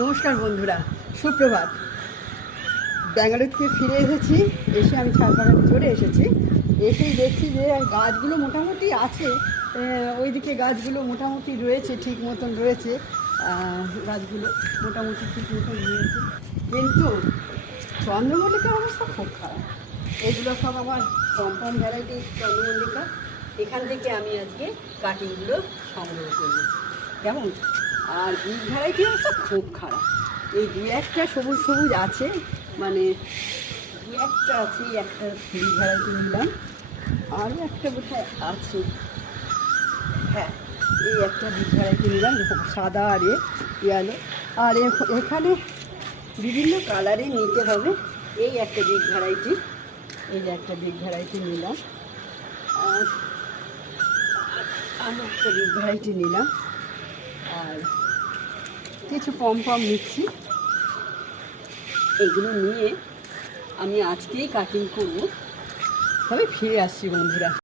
নমস্কার বন্ধুরা, সুপ্রভাত। ব্যাঙ্গালোর থেকে ফিরে এসেছি, এসে আমি ছাদ বাগানে চলে এসেছি। এসেই দেখছি যে গাছগুলো মোটামুটি আছে, ওইদিকে গাছগুলো মোটামুটি রয়েছে, ঠিক মতন রয়েছে। গাছগুলো মোটামুটি ঠিক মতন রয়েছে, কিন্তু চন্দ্রমল্লিকার অবস্থা খুব খারাপ। এগুলো সব আমার কম্পাউন্ড ভ্যারাইটি চন্দ্রমল্লিকা। এখান থেকে আমি আজকে কাটিংগুলো সংগ্রহ করব, কেমন। আর বীজ ভ্যারাইটি অবস্থা খুব খারাপ। এই দু একটা সবুজ সবুজ আছে, মানে দু একটা আছে। একটা বীজ ভ্যারাইটি নিলাম, আরও একটা বোধহয় আছে। হ্যাঁ, এই একটা বীজ ভ্যারাইটি নিলাম, সাদা আর ইয়ালো। আর এখানে বিভিন্ন কালারে নিতে হবে। এই একটা বীজ ভ্যারাইটি, এই যে একটা বীজ ভ্যারাইটি নিলাম, আর একটা বীজ ভ্যারাইটি নিলাম, আর কিছু পম নিচ্ছি। এগুলো নিয়ে আমি আজকেই কাটিং করব, তবে ফিরে আসছি বন্ধুরা।